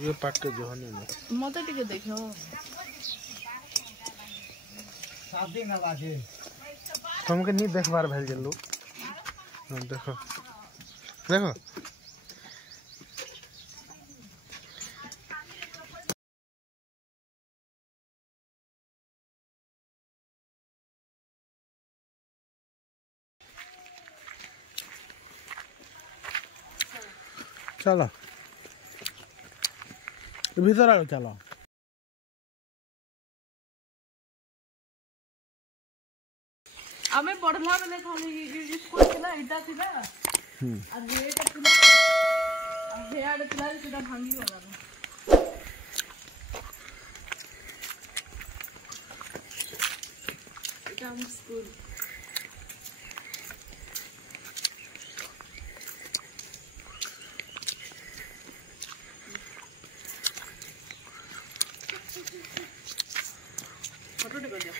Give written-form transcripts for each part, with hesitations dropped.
ये पाके जो हने मत टिके देखो शादी ना बाजे तुमके नहीं देखबार भेल गेलु देखो देखो चलो भीतर आलो चलो आमे पढ़ला बेले खाली स्कूल थिला इटा थिला आ गेट थिला आ हेड थिला सेटा भांगी गला इटा हम स्कूल फोटो टिको दियो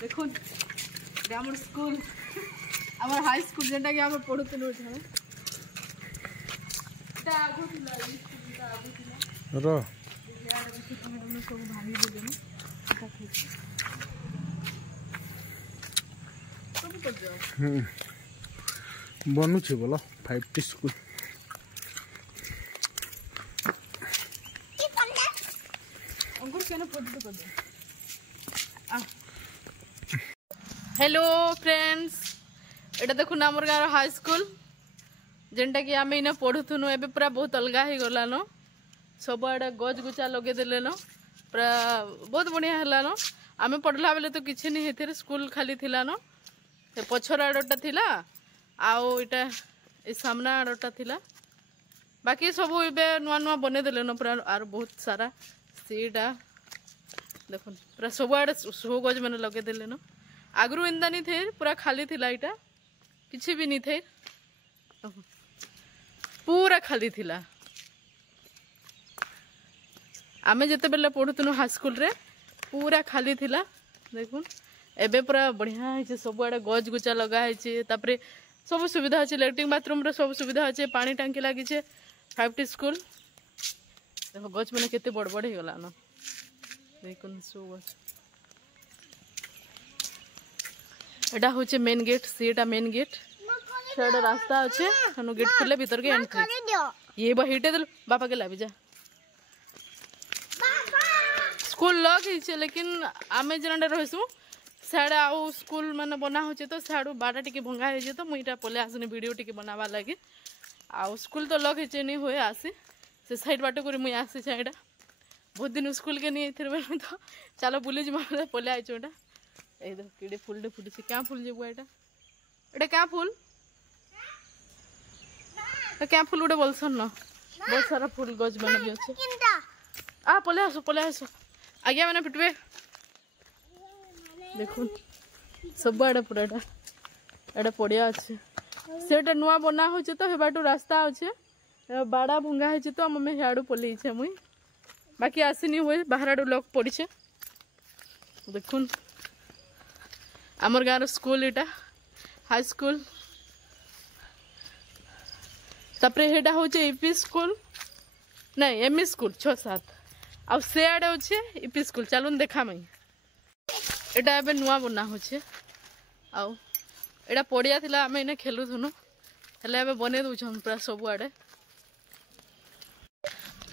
देखो ग्रामर स्कूल आमर हाई स्कूल जेंटा कि हम पढुतनु छे ता आगु थिला ई स्कूल ता आगु थिला रो यार बिस हम सब भांगी देले ता ठीक सब कर जाओ बनू छे बोलो 5T स्कूल अंकुर केन फोटो कर दे हेलो फ्रेंड्स एटा देखु नामर गार हाई स्कूल जेंटा कि आमे इना पढुथुनु एबे पूरा बहुत अलगा ही गलानो सब आडा गज गुचा लगे देलेनो पूरा बहुत बढ़िया हलानो आमे पढला बेले तो किछि नहीं हेथिरे स्कूल खाली थिलानो ए पछर आडटा थिला आउ इटा ए सामना आडटा थिला बाकी सब एबे नुआ नुआ बने देलेनो पूरा आर बहुत सारा सीटा देखो पूरा सब आडे सो गज माने लगे देलेनो आगरू एंदा नहीं थे पूरा खाली थिला इटा किछि भी नहीं थे पूरा खाली थिला आमे जते बेले पढुतनु हाई स्कूल रे पूरा खाली थिला देखुन एबे पूरा बढ़िया है सब आडे गज गुचा लगा है तापरे सब सुविधा है लैट्रिन बाथरूम रे सब सुविधा है पानी टांकी लागी छे 5T स्कूल देखो गज माने केते बड़ बड़ हे गला न देखुन सो गज एटा होचे मेन गेट सीटा मेन गेट सेड रास्ता अच्छे हनु गेट खुले भीतर के एंट्री ये बहिटे दल बापा के लाबी जा स्कूल लग हिचे लेकिन आमे जनाडे रहसु साडे आउ स्कूल माने बना होचे तो साडू बाडा टिके भंगा हेजे तो मुइटा पले आसने वीडियो टिके बनावा लागे आउ स्कूल तो लग हिचे नहीं होए आसी से साइड बाटे करी मुई आसी छाइडा बहुत दिन स्कूल के नहीं एथिर बेले तो चलो बुली जमा पले आइचो एटा ए देख केडे फूल दे फुटी क्या फूल जेबो एटा एटा क्या फूल तो क्या फूल उड़े बोलसन न बहुत सारा फूल गज बने भी अच्छे आ पले आसो आगे मैंने पिटवे देखो सब आड़े पूरा एटा पड़िया अच्छे सेटा नुआ बना होचे तो हेबाटू रास्ता अच्छे बाड़ा भंगा है तो मम्मी हेड़ू पलि मुई बाकी आसनी हुए बाहर आड़ू लक पड़ी देखुन आमर गाँव स्कूल इटा हाई स्कूल तापरे हेटा होचे यूपी स्कूल नहीं एमई स्कूल 6-7 आ से आड़े होचे यूपी स्कूल चलून देखा मई एटा एबे नुआ बना होचे आउ एटा पड़िया थिला आमे इने खेलुथुनु हेले एबे बने दउछन पूरा सब आड़े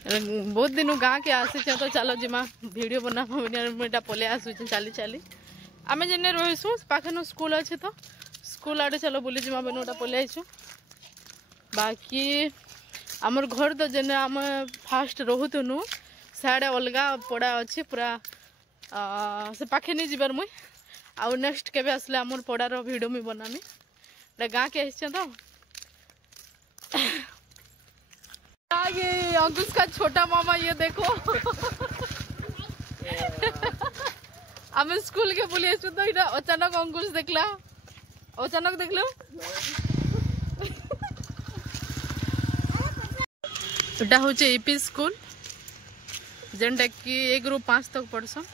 बहुत दिन गाँ के आसी तो चलो जिमा वीडियो बना एटा पले आसु चली चली आमे जेने रहिसु पाखनो स्कूल अच्छे तो स्कूल आड़े चलो बुली जिमा बेनोटा पले आइसु बाकी आमर घर तो जेने आम फास्ट रोहुतुनु साड़े अलगा पड़ा अच्छे पूरा से पाखे नहीं जीवार मुई आउ नेक्स्ट केबे आसले आमर पड़ार वीडियो मुई बनामी गाँ के आइछे तो ये अंकुश का छोटा मामा ये देखो हमें स्कूल के बुले तो इटा अचानक अंकुश देखला अचानक देखलो एटा होचे यूपी स्कूल जेनटा कि 1 ରୁ 5 तक पढ़सन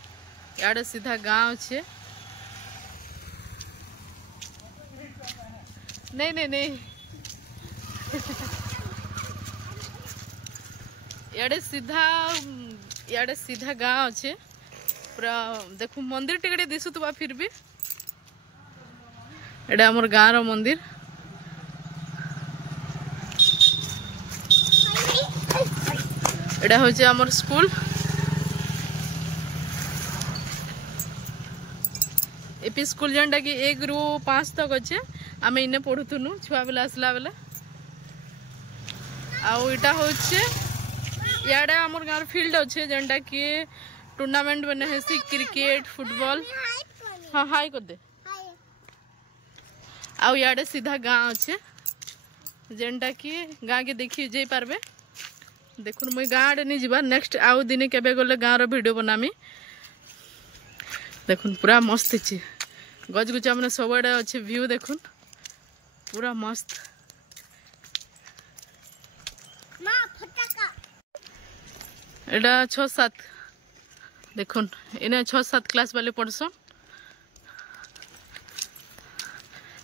याडे सीधा गाँव छे नहीं नहीं नहीं इे सीधा गाँव अच्छे पूरा देखो मंदिर टिके दिशुवा फिर भी एटा आमर गाँव मंदिर एटा हूँ आमर स्कूल एपी स्कूल जेनटा कि 1 ରୁ 5 तक अच्छे आम इने पढ़ुथुनु छुआ बेला आसला बेला आटा हूँ इे आमर गाँव फील्ड अच्छे जेनटा कि टूर्नामेंट बने हेसी क्रिकेट फुटबॉल हाँ हाई कर दे आउ इे सीधा गाँव अच्छे जेनटा कि गाँ के देखी जाई पारबे देखुन मुई गाँ आड़े नहीं जीवा नेक्स्ट आउ दिने केबे गले गाँव रो वीडियो बनामी देखुन पूरा मस्त अच्छे गज गुचा मैंने सब आड़े अच्छे व्यू देखुन पूरा मस्त एटा 6-7 देखुन इन्हें 6-7 क्लास वाले पढ़सन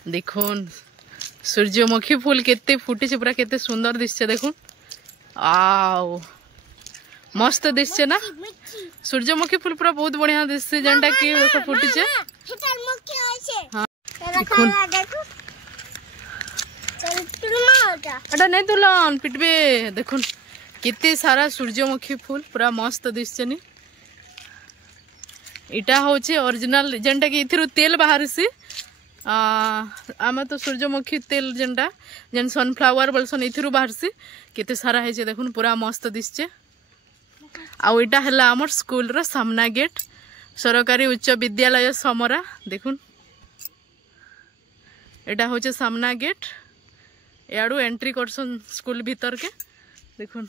देखुन सूर्यमुखी फूल केते फुटी पूरा केते सुंदर दिसছে देखुन आओ मस्त दिसছে ना सूर्यमुखी फूल पूरा बहुत बढ़िया दिसছে जेनटा कि देखो फुटीছে हां देखुन एटा नहीं तुलन पिटबे देखुन केते सारा सूर्यमुखी फूल पूरा मस्त दिसছে नी इटा होचे ओरिजिनल जेनटा कि इथिरु तेल बाहरसी आम तो सूर्यमुखी तेल जेनटा जेन सनफ्लावर बोलसन इथिरु बाहरसी केते सारा है देखुन पूरा मस्त दिसছে आउ इटा हला हमर स्कूल रो सामना गेट सरकारी उच्च विद्यालय समरा देखुन एटा होचे सामना गेट याडू एंट्री करसन स्कूल भीतर के देखुन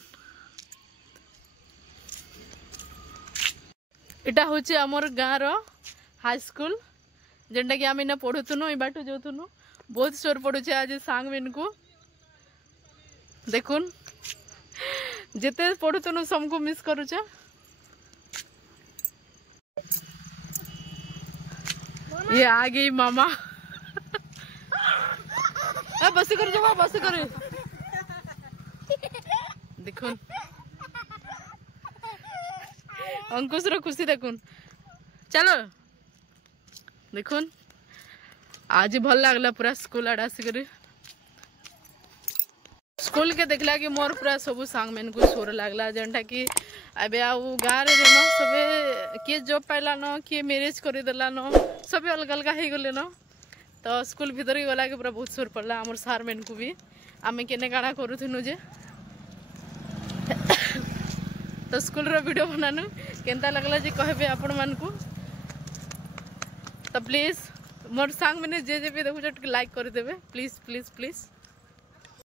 इटा होचे हमर गाँ रो हाई स्कूल जेनटा कि आम इना पढ़ुथुनु ई बाटू जाऊथुनु बहुत शोर पड़ुचे आज सांग बिन को देखुन जिते पढ़ुथुनु सबको मिस करूछ ये आ गई मामा बस कर जाओ बस कर देखुन अंकुश रो खुशी देखुन चलो देखुन आज भल लगला पूरा स्कूल आड़े आसिक स्कूल के देखला कि मोर पूरा सब सांग मैन को सोर लगला जेनटा कि अबे आउ गाँव रे न सबे किए जॉब पाइला न किए मैरिज कर देला न सबे अलग अलग हो गले न तो स्कूल भीतर ही गला के पूरा बहुत सोर पड़ला हमर सार मैन को भी आमे केने काଣା करूथुनु जे तो स्कूल रो वीडियो बनानु केनता लगला जे कहबे आपण मान को तो प्लीज मोर सांग मैंने जे भी देखो लाइक कर देवे प्लीज प्लीज प्लीज।